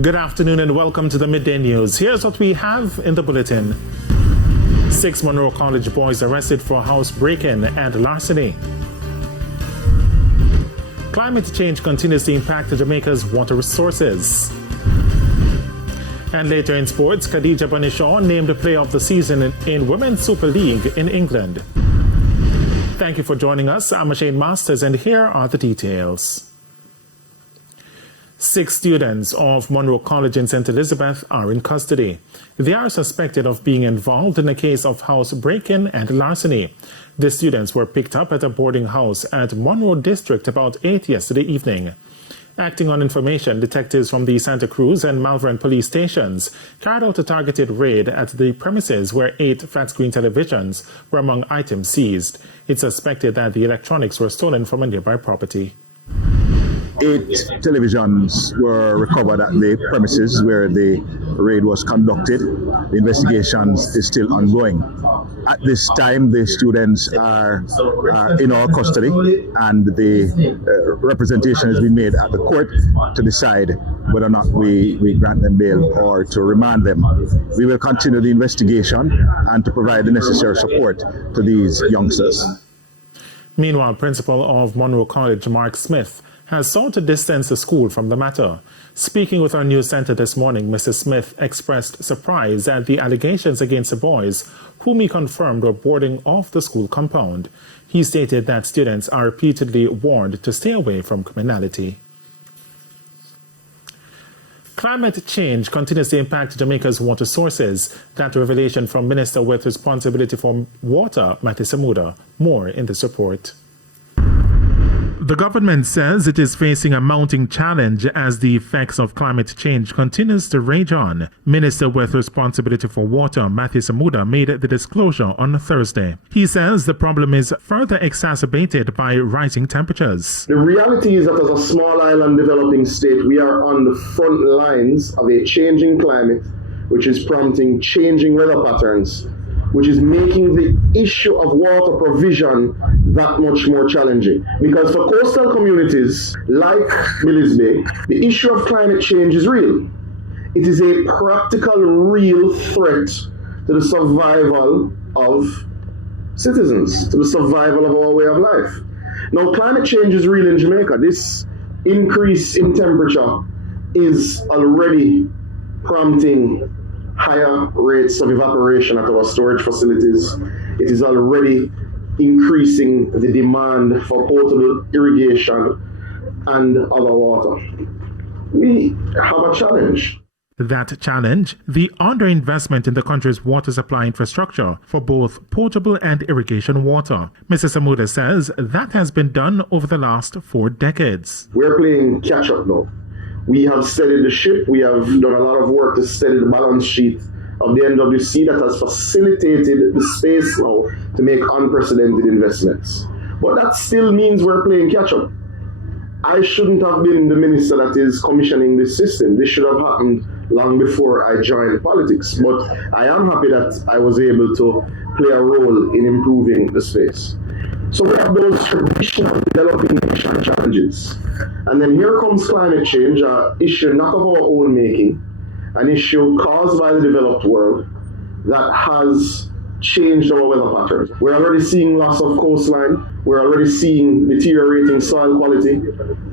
Good afternoon and welcome to the Midday News. Here's what we have in the bulletin. 6 Munro College boys arrested for house break-in and larceny. Climate change continues to impact Jamaica's water resources. And later in sports, Khadija Banishaw named Player of the Season in Women's Super League in England. Thank you for joining us. I'm Shane Masters and here are the details. 6 students of Munro College in St. Elizabeth are in custody. They are suspected of being involved in a case of house break-in and larceny. The students were picked up at a boarding house at Munro District about 8 yesterday evening. Acting on information, detectives from the Santa Cruz and Malvern police stations carried out a targeted raid at the premises where 8 flat-screen televisions were among items seized. It's suspected that the electronics were stolen from a nearby property. 8 televisions were recovered at the premises where the raid was conducted. The investigation is still ongoing. At this time, the students are in our custody, and the representation has been made at the court to decide whether or not we grant them bail or to remand them. We will continue the investigation and to provide the necessary support to these youngsters. Meanwhile, Principal of Munro College, Mark Smith, has sought to distance the school from the matter. Speaking with our news center this morning, Mr. Smith expressed surprise at the allegations against the boys, whom he confirmed were boarding off the school compound. He stated that students are repeatedly warned to stay away from criminality. Climate change continues to impact Jamaica's water sources. That revelation from Minister with responsibility for water, Matthew Samuda. More in this report. The government says it is facing a mounting challenge as the effects of climate change continues to rage on. Minister with responsibility for water, Matthew Samuda, made the disclosure on Thursday. He says the problem is further exacerbated by rising temperatures. The reality is that as a small island developing state, we are on the front lines of a changing climate, which is prompting changing weather patterns, which is making the issue of water provision that much more challenging. Because for coastal communities like Billy's Bay, the issue of climate change is real. It is a practical, real threat to the survival of citizens, to the survival of our way of life. Now, climate change is real in Jamaica. This increase in temperature is already prompting higher rates of evaporation at our storage facilities. It is already increasing the demand for potable irrigation and other water. We have a challenge. That challenge, the underinvestment in the country's water supply infrastructure for both potable and irrigation water. Mr. Samuda says that has been done over the last 4 decades. We're playing catch up now. We have steadied the ship. We have done a lot of work to steady the balance sheet of the NWC that has facilitated the space now to make unprecedented investments. But that still means we're playing catch up. I shouldn't have been the minister that is commissioning this system. This should have happened long before I joined politics. But I am happy that I was able to play a role in improving the space. So we have those traditional developing nation challenges. And then here comes climate change, an issue not of our own making, an issue caused by the developed world that has changed our weather patterns. We're already seeing loss of coastline. We're already seeing deteriorating soil quality.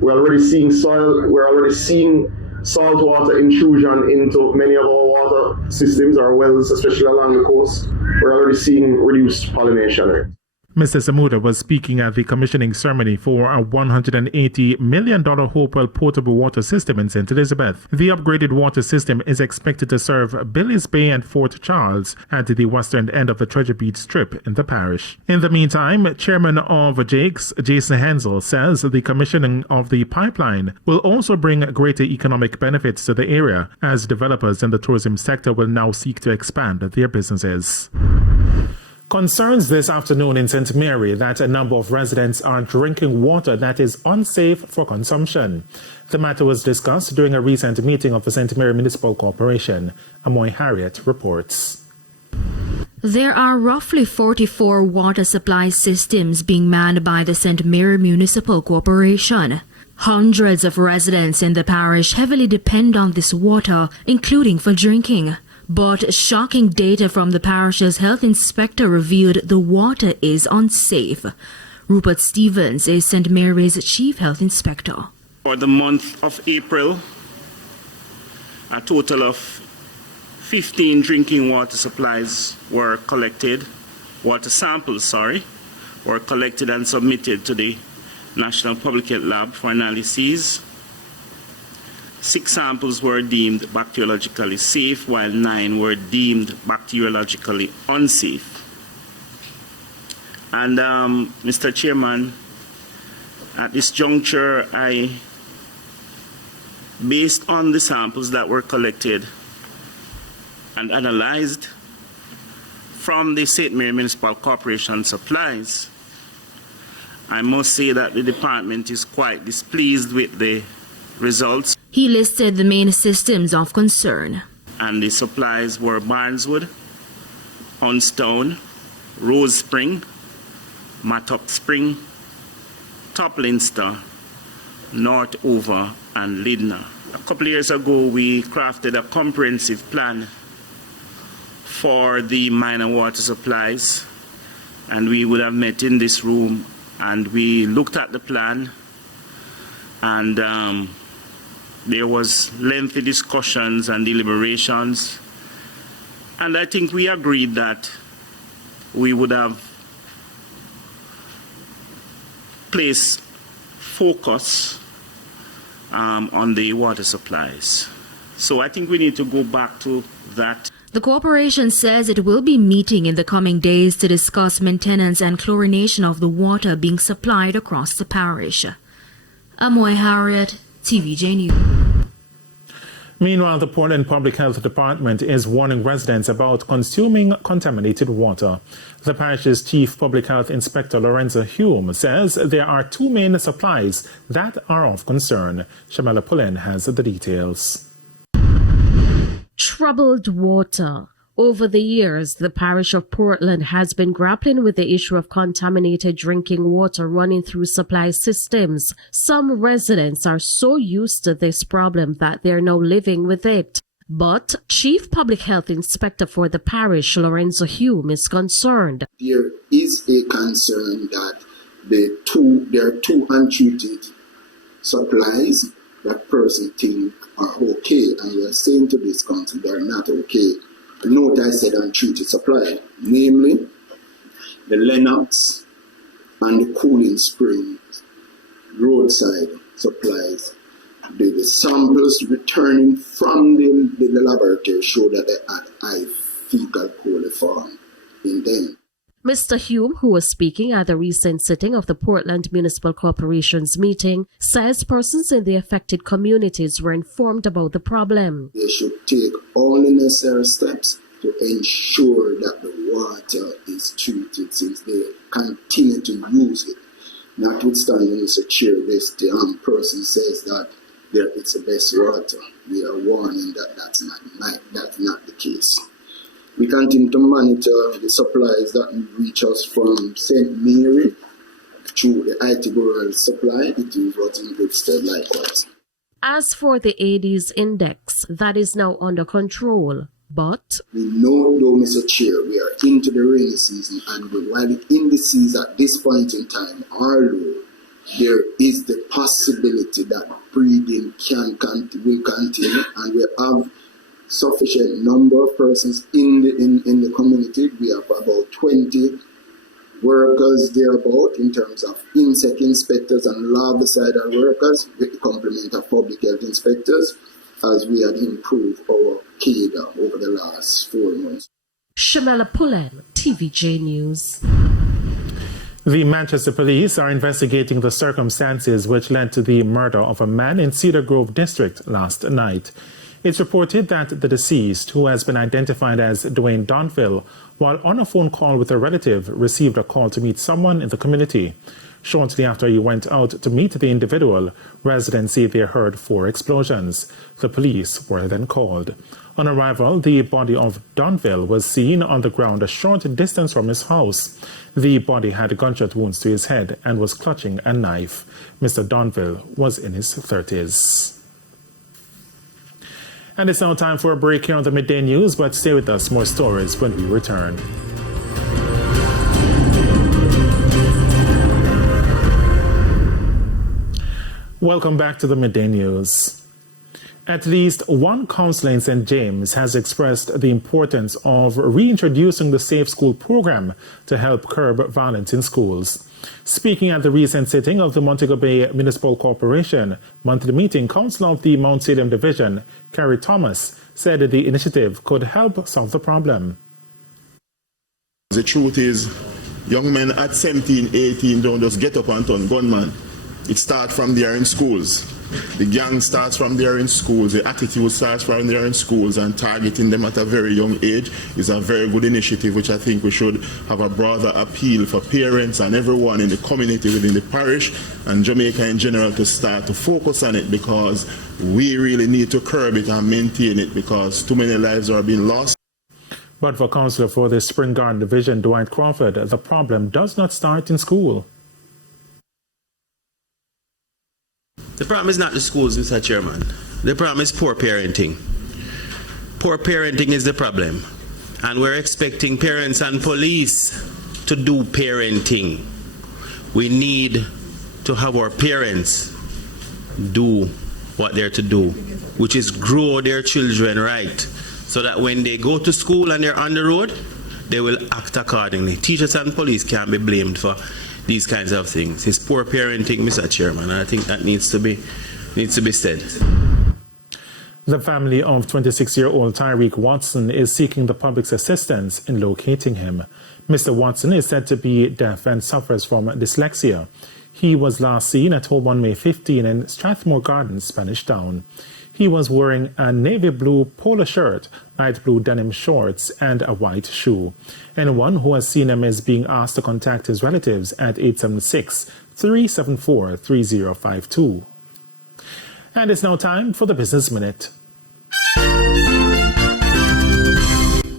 We're already seeing saltwater intrusion into many of our water systems, our wells, especially along the coast. We're already seeing reduced pollination rates. Mr. Samuda was speaking at the commissioning ceremony for a $180 million Hopewell portable water system in St. Elizabeth. The upgraded water system is expected to serve Billy's Bay and Fort Charles at the western end of the Treasure Beach Strip in the parish. In the meantime, Chairman of Jake's, Jason Hensel, says the commissioning of the pipeline will also bring greater economic benefits to the area as developers in the tourism sector will now seek to expand their businesses. Concerns this afternoon in St. Mary that a number of residents are drinking water that is unsafe for consumption. The matter was discussed during a recent meeting of the St. Mary Municipal Corporation. Amoy Harriet reports. There are roughly 44 water supply systems being manned by the St. Mary Municipal Corporation. Hundreds of residents in the parish heavily depend on this water, including for drinking. But shocking data from the parish's health inspector revealed the water is unsafe. Rupert Stevens is St. Mary's chief health inspector. For the month of April, a total of 15 drinking water supplies were collected, were collected and submitted to the National Public Health Lab for analyses. 6 samples were deemed bacteriologically safe, while 9 were deemed bacteriologically unsafe. And Mr. Chairman, at this juncture, based on the samples that were collected and analyzed from the St. Mary Municipal Corporation supplies, I must say that the department is quite displeased with the results. He listed the main systems of concern. And the supplies were Barneswood, Hunstown, Rose Spring, Mattock Spring, Toplinster, Northover, and Lydna. A couple of years ago, we crafted a comprehensive plan for the minor water supplies, and we would have met in this room, and we looked at the plan, and there was lengthy discussions and deliberations, and I think we agreed that we would have placed focus on the water supplies. So I think we need to go back to that. The corporation says it will be meeting in the coming days to discuss maintenance and chlorination of the water being supplied across the parish. Amoy Harriet, TVJ News. Meanwhile, the Portland Public Health Department is warning residents about consuming contaminated water. The parish's Chief Public Health Inspector Lorenzo Hume says there are 2 main supplies that are of concern. Shamela Pullen has the details. Troubled water. Over the years, the parish of Portland has been grappling with the issue of contaminated drinking water running through supply systems. Some residents are so used to this problem that they're now living with it. But Chief Public Health Inspector for the parish, Lorenzo Hume, is concerned. There is a concern that there are 2 untreated supplies that person think are okay, and we are saying to this council they are not okay. Note I said untreated supply, namely the Lennox and the Cooling Springs roadside supplies. The samples returning from the laboratory show that they had high fecal coliform in them. Mr. Hume, who was speaking at the recent sitting of the Portland Municipal Corporation's meeting, says persons in the affected communities were informed about the problem. They should take all the necessary steps to ensure that the water is treated since they continue to use it. Notwithstanding, Mr. Chair, the person says that it's the best water. We are warning that that's not the case. We continue to monitor the supplies that reach us from St. Mary through the IT Rural Supply. It is what's in good state likewise. As for the AD's index, that is now under control. But we know, though, Mr. Chair, we are into the rainy season, and while the indices at this point in time are low, there is the possibility that breeding will continue, and we have sufficient number of persons in the community. We have about 20 workers thereabout in terms of insect inspectors and larvicidal workers with the complement of public health inspectors, as we had improved our cadre over the last 4 months. Shamela Pullen, TVJ News. The Manchester Police are investigating the circumstances which led to the murder of a man in Cedar Grove District last night. It's reported that the deceased, who has been identified as Dwayne Donville, while on a phone call with a relative, received a call to meet someone in the community. Shortly after he went out to meet the individual, residents say they heard 4 explosions. The police were then called. On arrival, the body of Donville was seen on the ground a short distance from his house. The body had gunshot wounds to his head and was clutching a knife. Mr. Donville was in his 30s. And it's now time for a break here on the Midday News, but stay with us, more stories when we return. Welcome back to the Midday News. At least one councillor in St. James has expressed the importance of reintroducing the Safe School program to help curb violence in schools. Speaking at the recent sitting of the Montego Bay Municipal Corporation monthly meeting, Councillor of the Mount Salem Division, Carrie Thomas, said that the initiative could help solve the problem. The truth is, young men at 17, 18 don't just get up and turn gunman. It starts from there in schools. The gang starts from there in schools. The attitude starts from there in schools, and targeting them at a very young age is a very good initiative, which I think we should have a broader appeal for parents and everyone in the community within the parish and Jamaica in general to start to focus on it, because we really need to curb it and maintain it, because too many lives are being lost. But for Councillor for the Spring Garden Division, Dwight Crawford, the problem does not start in school. The problem is not the schools, Mr. Chairman. The problem is poor parenting. Poor parenting is the problem. And we're expecting parents and police to do parenting. We need to have our parents do what they're to do, which is grow their children right, so that when they go to school and they're on the road, they will act accordingly. Teachers and police can't be blamed for these kinds of things. It's poor parenting, Mr. Chairman, and I think that needs to be said. The family of 26-year-old Tyreek Watson is seeking the public's assistance in locating him. Mr. Watson is said to be deaf and suffers from dyslexia. He was last seen at home on May 15 in Strathmore Gardens, Spanish Town. He was wearing a navy blue polo shirt, light blue denim shorts, and a white shoe. Anyone who has seen him is being asked to contact his relatives at 876-374-3052. And it's now time for the Business Minute.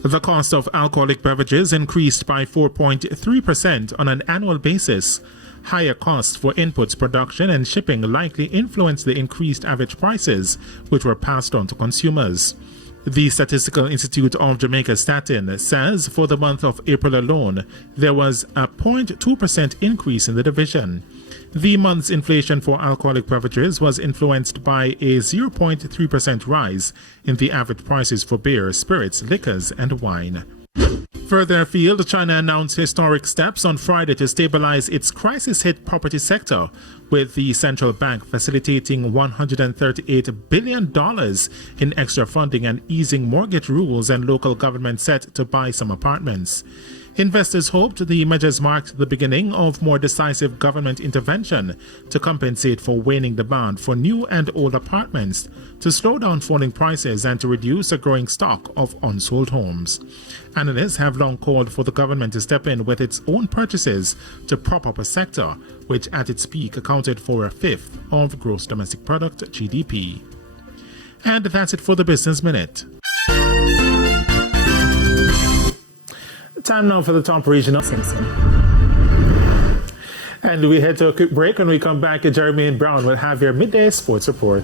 The cost of alcoholic beverages increased by 4.3% on an annual basis. Higher costs for inputs, production and shipping likely influenced the increased average prices, which were passed on to consumers. The Statistical Institute of Jamaica Statin says for the month of April alone, there was a 0.2% increase in the division. The month's inflation for alcoholic beverages was influenced by a 0.3% rise in the average prices for beer, spirits, liquors and wine. Further afield, China announced historic steps on Friday to stabilize its crisis-hit property sector, with the central bank facilitating $138 billion in extra funding and easing mortgage rules, and local government set to buy some apartments. Investors hoped the measures marked the beginning of more decisive government intervention to compensate for waning demand for new and old apartments, to slow down falling prices and to reduce a growing stock of unsold homes. Analysts have long called for the government to step in with its own purchases to prop up a sector which at its peak accounted for 1/5 of gross domestic product GDP. And that's it for the Business Minute. Time now for the top regional. And we head to a quick break. When we come back, Jeremy and Brown will have your midday sports report.